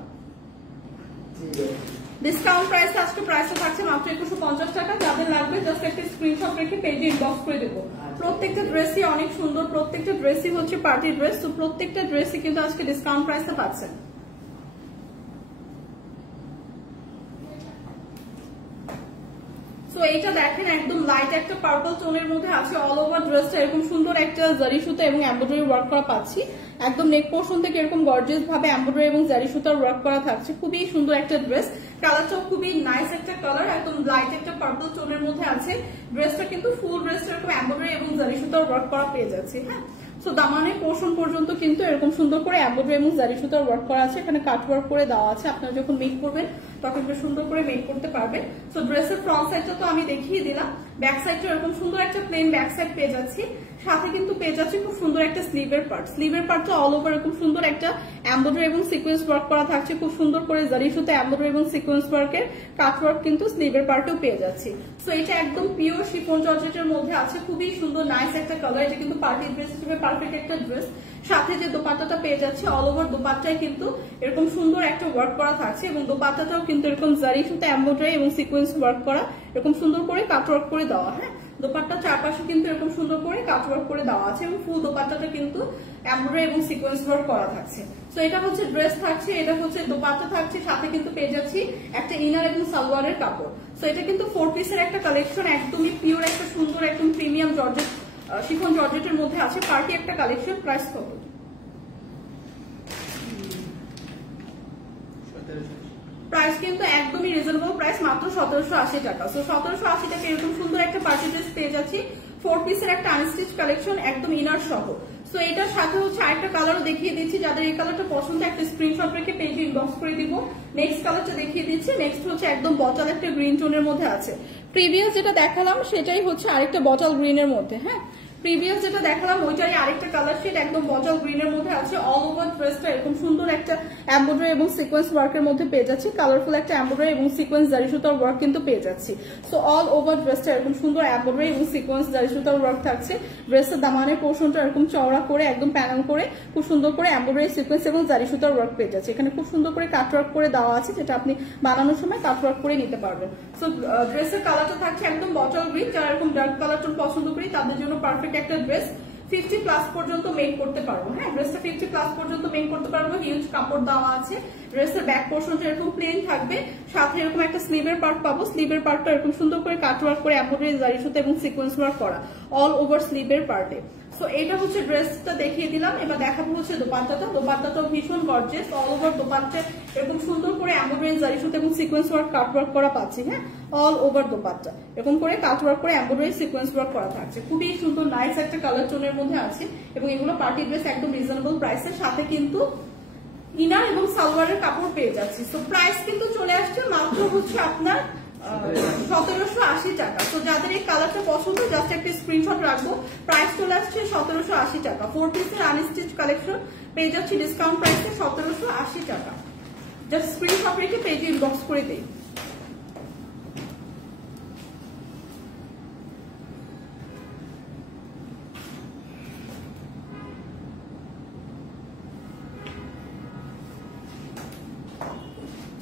ডিসকাউন্ট প্রাইসে আজকে প্রাইসটা থাকছে মাত্র 2150 টাকা। যাদের লাগবে জাস্ট একটা স্ক্রিনশট রেখে পেজে ইনবক্স করে দেবো। প্রত্যেকটা ড্রেসই অনেক সুন্দর, প্রত্যেকটা ড্রেসই হচ্ছে পার্টি ড্রেস। তো প্রত্যেকটা ড্রেসই কিন্তু আজকে ডিসকাউন্ট প্রাইসে পাচ্ছেন। সো এইটা দেখেন একদম লাইট একটা পার্পল টোনের মধ্যে আছে। অল ওভার ড্রেসটা এরকম সুন্দর একটা জারি সুতা এবং এমব্রয়ডারি ওয়ার্ক করা পাচ্ছি। একদম নেক পোর্শন থেকে এরকম গর্জিয়াস ভাবে এমব্রয়ডারি এবং জারি সুতার ওয়ার্ক করা থাকছে। খুবই সুন্দর একটা ড্রেস, কালারটাও খুবই নাইস একটা কালার, একদম লাইট একটা পার্পল টোনের মধ্যে আছে। ড্রেসটা কিন্তু ফুল ড্রেসটা এরকম এমব্রয়ডারি এবং জারি সুতার ওয়ার্ক করা পেয়ে যাচ্ছে, হ্যাঁ সো দামানের পোর্শন পর্যন্ত কিন্তু এরকম সুন্দর করে এমব্রয়ডারি এবং জারি সুতার ওয়ার্ক করা আছে। এখানে কাট ওয়ার্ক করে দেওয়া আছে, আপনারা যখন মেক করবেন তখন সুন্দর করে মেক করতে পারবেন। সো ড্রেসের ফ্রন্ট সাইডটা তো আমি দেখিয়ে দিলাম, ব্যাক সাইডটা এরকম সুন্দর একটা প্লেন ব্যাক সাইড পেয়ে যাচ্ছি। সাথে কিন্তু পেয়ে যাচ্ছি খুব সুন্দর একটা স্লিভের পার্ট, স্লিভের পার্টটা অল ওভার এরকম সুন্দর একটা এমব্রয়ডারি এবং সিকোয়েন্স ওয়ার্ক করা থাকছে। খুব সুন্দর করে জারি সুতা এমব্রয়ডারি এবং সিকোয়েন্স ওয়ার্কের কাট ওয়ার্ক কিন্তু স্লিভের পার্টেও পেয়ে যাচ্ছি। সো এটা একদম পিওর শিফন জর্জেটের মধ্যে আছে, খুবই সুন্দর নাইস একটা কালার। এটা কিন্তু পার্টি ড্রেস হিসেবে পারফেক্ট একটা ড্রেস। সাথে যে দোপাট্টাটা পেয়ে যাচ্ছে অল ওভার দোপাট্টায় কিন্তু এরকম সুন্দর একটা ওয়ার্ক করা থাকছে এবং দোপাট্টাটাও কিন্তু এরকম জারি সুতা এমব্রয়ডারি এবং সিকোয়েন্স ওয়ার্ক করা এরকম সুন্দর করে কাট ওয়ার্ক করে দেওয়া, হ্যাঁ দোপাট্টা চারপাশে কিন্তু এরকম সুন্দর করে কাট ওয়ার্ক করে দেওয়া আছে এবং ফুল দোপাট্টাটা কিন্তু এমব্রয়ডারি এবং সিকোয়েন্স ওয়ার্ক করা থাকছে। সো এটা হচ্ছে ড্রেস থাকছে, এটা হচ্ছে দোপাট্টা থাকছে, সাথে কিন্তু পেয়ে যাচ্ছি একটা ইনার এবং সালোয়ারের কাপড়। সো এটা কিন্তু 4 পিসের একটা কালেকশন, একদমই পিওর একটা সুন্দর একদম প্রিমিয়াম জর্জেট শিফন জর্জেটের মধ্যে আছে, পার্টি একটা কালেকশন। প্রাইস কত? প্রাইস কিন্তু একদমই রিজনেবল প্রাইস, মাত্র 1780 টাকা। সো 1780 টাকা এরকম সুন্দর একটা পার্টি ড্রেস পেয়ে যাচ্ছি, 4 পিসের একটা আনস্টিচ কালেকশন একদম ইনার সহ। সো এটার সাথে হচ্ছে আরেকটা কালারও দেখিয়ে দিচ্ছি, যাদের এই কালারটা পছন্দ একটা স্ক্রিনশট রেখে পেজে ইনবক্স করে দিব। নেক্সট কালারটা দেখিয়ে দিচ্ছি, নেক্সট হচ্ছে একদম বটল একটা গ্রিন টোনের মধ্যে আছে। প্রিভিয়াস যেটা দেখালাম সেটাই হচ্ছে আরেকটা বটল গ্রিনের মধ্যে। হ্যাঁ, প্রিভিয়াস যেটা দেখালাম ওইটারই আরেকটা কালার শেড একদম বটল গ্রিনের মধ্যে আছে। অল ওভার ড্রেসটা এরকম সুন্দর একটা এমব্রয়ডারি এবং সিকোয়েন্স ওয়ার্কের মধ্যে পেয়ে যাচ্ছি, কালারফুল একটা এমব্রয়ডারি এবং সিকোয়েন্স জারি সুতার ওয়ার্ক কিন্তু পেয়ে যাচ্ছি। সো অল ওভার ড্রেসটা এরকম সুন্দর এমব্রয়ডারি এবং সিকোয়েন্স জারি সুতার ওয়ার্ক থাকছে। ড্রেসের দামানের পোর্শনটা এরকম চওড়া করে একদম প্যানেল করে খুব সুন্দর করে এমব্রয়ডারি সিকোয়েন্স এবং জারি সুতার ওয়ার্ক পেয়ে যাচ্ছে। এখানে খুব সুন্দর করে কাট ওয়ার্ক করে দেওয়া আছে, যেটা আপনি বানানোর সময় কাট ওয়ার্ক করে নিতে পারবেন। সো ড্রেসের কালারটা থাকছে একদম বটল গ্রিন, যারা এরকম ডার্ক কালারটা পছন্দ করি তাদের জন্য পারফেক্ট একটা ড্রেস। 50 প্লাস পর্যন্ত মেক করতে পারবো। হ্যাঁ, ড্রেসটা 50 প্লাস পর্যন্ত মেক করতে পারবো। হিউজ কাপড় দেওয়া আছে। ড্রেসের ব্যাক পোর্শনটা এরকম প্লেন থাকবে, সাথে এরকম একটা স্লিভের পার্ট পাবো। স্লিভের পার্টটা এরকম সুন্দর করে কাট ওয়ার্ক করে এমব্রয়ডারি জারি সুতা এবং সিকোয়েন্স ওয়ার্ক করা অল ওভার স্লিভের পার্টে। সো এটা হচ্ছে ড্রেসটা দেখিয়ে দিলাম। এবার দেখাবো হচ্ছে দোপাট্টাটা। দোপাট্টাটাও ভীষণ গর্জিয়াস, অল ওভার দোপাট্টা এরকম সুন্দর করে এমব্রয়ডারি জারি সুতা এবং সিকোয়েন্স ওয়ার্ক কাট ওয়ার্ক করা পাচ্ছি। হ্যাঁ, অল ওভার দোপাট্টা এরকম করে কাট ওয়ার্ক করে এমব্রয়ডারি সিকোয়েন্স ওয়ার্ক করা থাকছে। খুবই সুন্দর নাইস একটা কালার টোনের মধ্যে আছে এবং এগুলো পার্টি ড্রেস একদম রিজনেবল প্রাইসের সাথে কিন্তু ইনার এবং সালোয়ারের কাপড় পেয়ে যাচ্ছি। সো প্রাইস কিন্তু চলে আসছে মাত্র হচ্ছে আপনার 1780 টাকা। তো যাদের এই কালারটা পছন্দ জাস্ট একটা স্ক্রিনশট রাখবো। প্রাইস চলে আসছে 1780 টাকা। 4 পিসের আনস্টিচ কালেকশন পেয়ে যাচ্ছি ডিসকাউন্ট প্রাইসে 1780 টাকা। জাস্ট স্ক্রিনশট রেখে পেজে ইনবক্স করে দেই।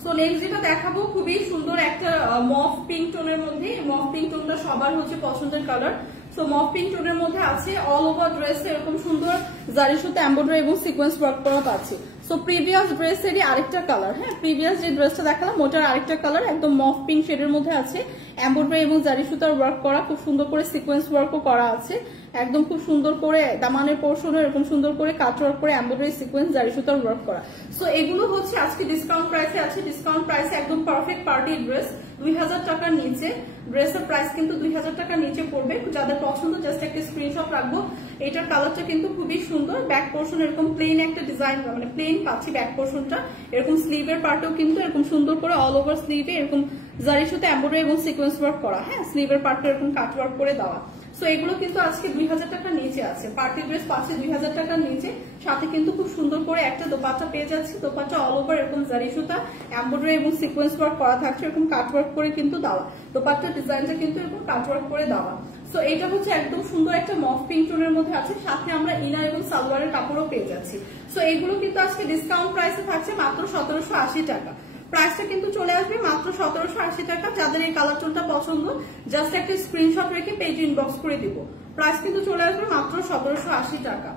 সো নেক্সট যেটা দেখাবো খুবই সুন্দর একটা মফ পিঙ্ক টোনের মধ্যে। মফ পিঙ্ক টোনটা সবার হচ্ছে পছন্দের কালার। সো মফ পিঙ্ক টোনের মধ্যে আছে অল ওভার ড্রেসে এরকম সুন্দর জারি সুতা এমব্রয়ডারি এবং সিকোয়েন্স ওয়ার্ক করা পাচ্ছি। সো প্রিভিয়াস ড্রেসেরই আরেকটা কালার। হ্যাঁ, প্রিভিয়াস যে ড্রেসটা দেখালাম ওটার আরেকটা কালার একদম মফ পিঙ্ক শেডের মধ্যে আছে, এমব্রয়ডারি এবং জারি সুতার ওয়ার্ক করা, খুব সুন্দর করে সিকোয়েন্স ওয়ার্কও করা আছে। একদম খুব সুন্দর করে দামানের পোর্শনে এরকম সুন্দর করে কাট ওয়ার্ক করে এমব্রয়ডারি সিকোয়েন্স জারি সুতার ওয়ার্ক করা। সো এগুলো হচ্ছে আজকে ডিসকাউন্ট প্রাইসে আছে। ডিসকাউন্ট প্রাইসে একদম পারফেক্ট পার্টি ড্রেস 2000 টাকার নিচে। ড্রেসের প্রাইস কিন্তু 2000 টাকার নিচে পড়বে। যাদের পছন্দ জাস্ট একটা স্ক্রিনশট রাখবো। এটার কালারটা কিন্তু খুবই সুন্দর। ব্যাক পোর্শন এরকম প্লেন একটা ডিজাইন, মানে প্লেন পাচ্ছি ব্যাক পোর্শনটা। এরকম স্লিভের পার্টও কিন্তু এরকম সুন্দর করে অল ওভার স্লিভে এরকম জারি সুতা এমব্রয়ডারি এবং সিকোয়েন্স ওয়ার্ক করা। হ্যাঁ, স্লিভের পার্টটা এরকম কাট ওয়ার্ক করে দেওয়া। সো এগুলো কিন্তু আজকে 2000 টাকার নিচে আছে। পার্টি ড্রেস পাচ্ছে 2000 টাকার নিচে, সাথে কিন্তু খুব সুন্দর করে একটা দোপাট্টা পেয়ে যাচ্ছি। দোপাট্টা অল ওভার এরকম জারি সুতা এমব্রয়ডারি এবং সিকোয়েন্স ওয়ার্ক করা থাকছে, এরকম কাট ওয়ার্ক করে কিন্তু দেওয়া। দোপাট্টার ডিজাইনটা কিন্তু এরকম কাট ওয়ার্ক করে দেওয়া। সো এটা হচ্ছে একদম সুন্দর একটা মফ পিঙ্ক টোনের মধ্যে আছে, সাথে আমরা ইনার এবং সালোয়ারের কাপড়ও পেয়ে যাচ্ছি। সো এগুলো কিন্তু আজকে ডিসকাউন্ট প্রাইসে থাকছে মাত্র 1780 টাকা। প্রাইসটা কিন্তু চলে আসবে মাত্র 1780 টাকা। যাদের এই কালার টোনটা পছন্দ জাস্ট একটা স্ক্রিনশট রেখে পেজে ইনবক্স করে দিব। প্রাইস কিন্তু চলে আসবে মাত্র 1780 টাকা।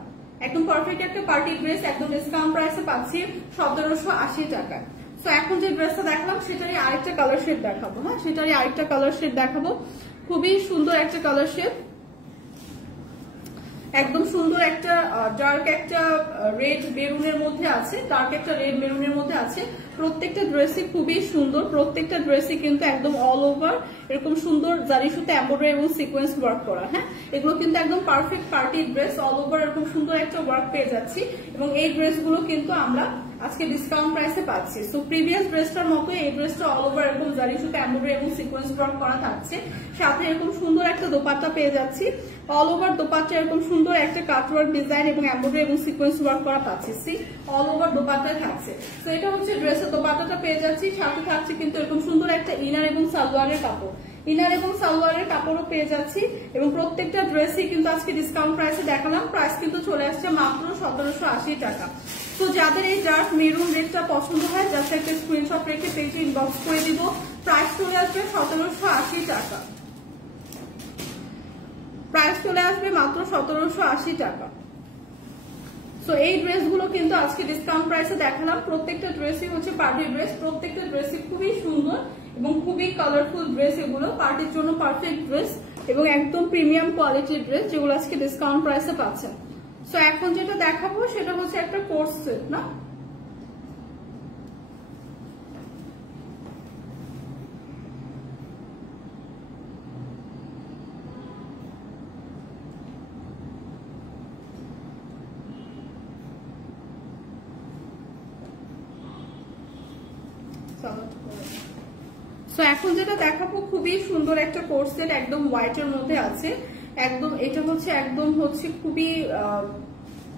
একদম পারফেক্ট একটা পার্টি ড্রেস একদম ডিসকাউন্ট প্রাইসে পাচ্ছি 1780 টাকায়। সো এখন যে ড্রেসটা দেখলাম সেটারই আরেকটা কালার শেড দেখাবো। হ্যাঁ, সেটারই আরেকটা কালার শেড দেখাবো। খুবই সুন্দর একটা কালার শেড, একদম সুন্দর একটা ডার্ক একটা রেড মেরুনের মধ্যে আছে। ডার্ক একটা রেড মেরুনের মধ্যে আছে। প্রত্যেকটা ড্রেসই খুবই সুন্দর। প্রত্যেকটা ড্রেসই কিন্তু একদম অল ওভার এরকম সুন্দর জারি সুতা এমব্রয়ডারি এবং সিকোয়েন্স ওয়ার্ক করা। হ্যাঁ, এগুলো কিন্তু একদম perfect party dress. All over এরকম সুন্দর একটা ওয়ার্ক পেয়ে যাচ্ছি এবং এই ড্রেসগুলো কিন্তু আমরা আজকে ডিসকাউন্ট প্রাইসে পাচ্ছি। সো প্রিভিয়াস ড্রেসটার মতো এই ড্রেসটা অল ওভার এরকম জারি সুতা এমব্রয়ডারি এবং সিকোয়েন্স ওয়ার্ক করা থাকছে, সাথে এরকম সুন্দর একটা দোপাট্টা পেয়ে যাচ্ছি। অল ওভার দোপাট্টা এরকম সুন্দর একটা কাট ওয়ার্ক ডিজাইন এবং এমব্রয়ডারি এবং সিকোয়েন্স ওয়ার্ক করা পাচ্ছি। সি অল ওভার দোপাট্টা থাকছে। তো এটা হচ্ছে ড্রেসের দোপাট্টাটা পেয়ে যাচ্ছি, সাথে থাকছে কিন্তু এরকম সুন্দর একটা ইনার এবং সালোয়ারের কাপড়। ইনার এবং সালোয়ারের কাপড়ও পেয়ে যাচ্ছি এবং প্রত্যেকটা ড্রেসই কিন্তু আজকে ডিসকাউন্ট প্রাইসে দেখালাম। প্রাইস কিন্তু চলে আসছে মাত্র 1780 টাকা। তো যাদের এই ডার্ক মেরুন রেডটা পছন্দ হয় জাস্ট একটা স্ক্রিনশট রেখে পেজে ইনবক্স করে দিব। প্রাইস চলে আসবে 1780 টাকা। প্রাইস চলে আসবে মাত্র 1780 টাকা। সো এই ড্রেসগুলো কিন্তু আজকে ডিসকাউন্ট প্রাইসে দেখালাম। প্রত্যেকটা ড্রেসই হচ্ছে পার্টি ড্রেস, প্রত্যেকটা ড্রেসই খুবই সুন্দর এবং খুবই কালারফুল ড্রেস। এগুলো পার্টির জন্য পারফেক্ট ড্রেস এবং একদম প্রিমিয়াম কোয়ালিটির ড্রেস, যেগুলো আজকে ডিসকাউন্ট প্রাইসে পাচ্ছেন। সো এখন যেটা দেখাবো সেটা হচ্ছে একটা কোর্স সেট না, সো এখন যেটা দেখাবো খুবই সুন্দর একটা কোর্স সেট, একদম হোয়াইটের মধ্যে আছে। একদম এটা হচ্ছে একদম হচ্ছে খুবই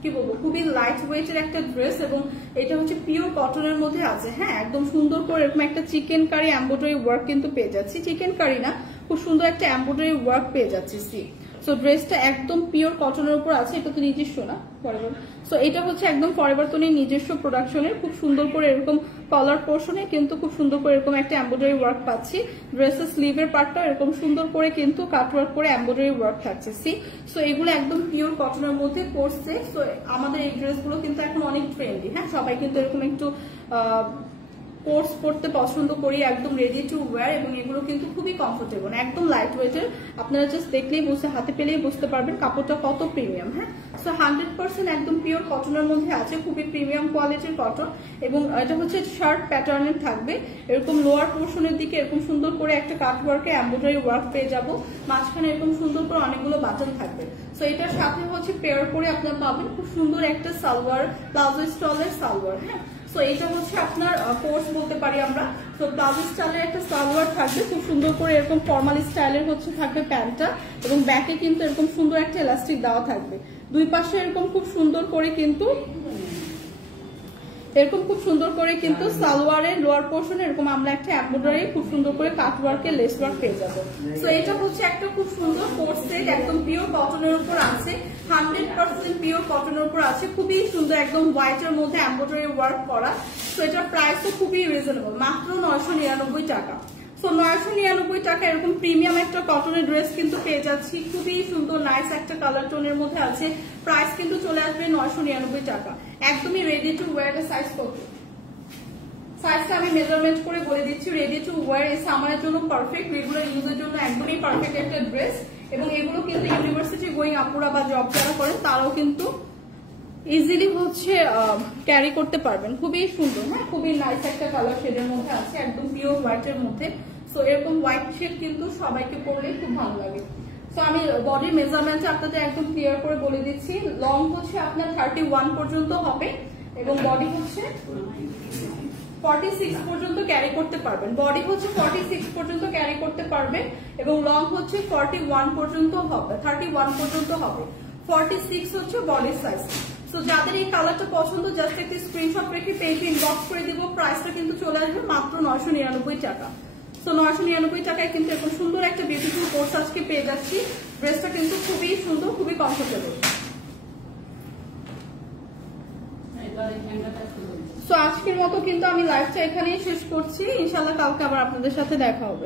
কি বলবো, খুবই লাইট ওয়েটের একটা ড্রেস এবং এটা হচ্ছে পিওর কটনের মধ্যে আছে। হ্যাঁ, একদম সুন্দর করে এরকম একটা চিকেন কারি এমব্রয়ডারি ওয়ার্ক কিন্তু পেয়ে যাচ্ছি। চিকেন কারি না, খুব সুন্দর একটা এমব্রয়ডারি ওয়ার্ক পেয়ে যাচ্ছি। সো ড্রেসটা একদম পিওর কটনের উপর আছে। এটা তো নিজস্ব না, ফরএভার। সো এটা হচ্ছে একদম ফরএভার তো নিজস্ব প্রোডাকশনের। খুব সুন্দর করে এরকম কলার পোর্শনে কিন্তু খুব সুন্দর করে এরকম একটা এমব্রয়ডারি ওয়ার্ক পাচ্ছি। ড্রেসের স্লিভের পার্টটা এরকম সুন্দর করে কিন্তু কাট ওয়ার্ক করে এমব্রয়ডারি ওয়ার্ক থাকছে। সো এগুলো একদম পিওর কটনের মধ্যে করছে। সো আমাদের এই ড্রেসগুলো কিন্তু এখন অনেক ট্রেন্ডি। হ্যাঁ, সবাই কিন্তু এরকম একটু কোর্স পড়তে পছন্দ করি, একদম রেডি টু ওয়্যার এবং এগুলো কিন্তু খুবই কমফোর্টেবল, একদম লাইট ওয়েটের। আপনারা জাস্ট দেখলেই বুঝতে, হাতে পেলেই বুঝতে পারবেন কাপড়টা কত প্রিমিয়াম। হ্যাঁ, সো 100% একদম পিওর কটনের মধ্যে আছে, খুবই প্রিমিয়াম কোয়ালিটির কটন এবং এটা হচ্ছে শার্ট প্যাটার্নের থাকবে। এরকম লোয়ার পোর্শনের দিকে এরকম সুন্দর করে একটা কাট ওয়ার্কে এমব্রয়ডারি ওয়ার্ক পেয়ে যাবো, মাঝখানে এরকম সুন্দর করে অনেকগুলো বাটন থাকবে। সো এটার সাথে হচ্ছে পেয়ার করে আপনারা পাবেন খুব সুন্দর একটা সালোয়ার, প্লাজো স্টাইলের সালোয়ার। হ্যাঁ, তো এটা হচ্ছে আপনার কোর্স বলতে পারি আমরা। তো প্লাজো স্টাইলের একটা সালোয়ার থাকবে, খুব সুন্দর করে এরকম ফর্মাল স্টাইলের হচ্ছে থাকবে প্যান্টটা এবং ব্যাকে কিন্তু এরকম সুন্দর একটা এলাস্টিক দেওয়া থাকবে। দুই পাশে এরকম খুব সুন্দর করে কিন্তু সালোয়ারের লোয়ার পোর্শনে এরকম আমরা একটা এমব্রয়ডারি খুব সুন্দর করে কাট ওয়ার্কের লেস ওয়ার্ক পেয়ে যাবো। সো এটা হচ্ছে একটা খুব সুন্দর কোর্স সেট, একদম পিওর কটনের উপর আছে, 100% পিওর কটনের উপর আছে, খুবই সুন্দর একদম হোয়াইটের মধ্যে এমব্রয়ডারি ওয়ার্ক করা। সো এটার প্রাইসও খুবই রিজনেবল, মাত্র 999 টাকা। সো 999 টাকা এরকম প্রিমিয়াম একটা কটনের ড্রেস কিন্তু পেয়ে যাচ্ছি, খুবই সুন্দর নাইস একটা কালার টোনের মধ্যে আছে। প্রাইস কিন্তু চলে আসবে 999 টাকা, একদমই রেডি টু ওয়্যার। সাইজ কত? সাইজটা আমি মেজারমেন্ট করে বলে দিচ্ছি। রেডি টু ওয়্যার এই সামারের জন্য পারফেক্ট, রেগুলার ইউজের জন্য একদমই পারফেক্ট একটা ড্রেস এবং এগুলো কিন্তু ইউনিভার্সিটি গোয়িং আপুরা বা জব যারা করেন তারাও কিন্তু ইজিলি হচ্ছে ক্যারি করতে পারবেন। খুবই সুন্দর, হ্যাঁ, খুবই নাইস একটা কালার শেডের মধ্যে আছে, একদম পিওর হোয়াইটের মধ্যে। সো এরকম হোয়াইট শেড কিন্তু সবাইকে পরলে খুব ভালো লাগে। সো আমি বডির মেজারমেন্টটা আপনাদের একদম ক্লিয়ার করে বলে দিচ্ছি। লং হচ্ছে আপনার 31 পর্যন্ত হবে এবং বডি হচ্ছে 46 পর্যন্ত ক্যারি করতে পারবেন। বডি হচ্ছে 46 পর্যন্ত ক্যারি করতে পারবেন এবং লং হচ্ছে 41 পর্যন্ত হবে, 31 পর্যন্ত হবে। 46 হচ্ছে বডির সাইজ। সো যাদের এই কালারটা পছন্দ জাস্ট একটি স্ক্রিনশট রেখে পেজে ইনবক্স করে দিব। প্রাইসটা কিন্তু চলে আসবে মাত্র 999 টাকা। সো 999 টাকায় কিন্তু এরকম সুন্দর একটা বিউটিফুল কোর্স আজকে পেয়ে যাচ্ছি। ড্রেসটা কিন্তু খুবই সুন্দর, খুবই কমফোর্টেবল। সো আজকের মতো কিন্তু আমি লাইভটা এখানেই শেষ করছি। ইনশাআল্লাহ কালকে আবার আপনাদের সাথে দেখা হবে।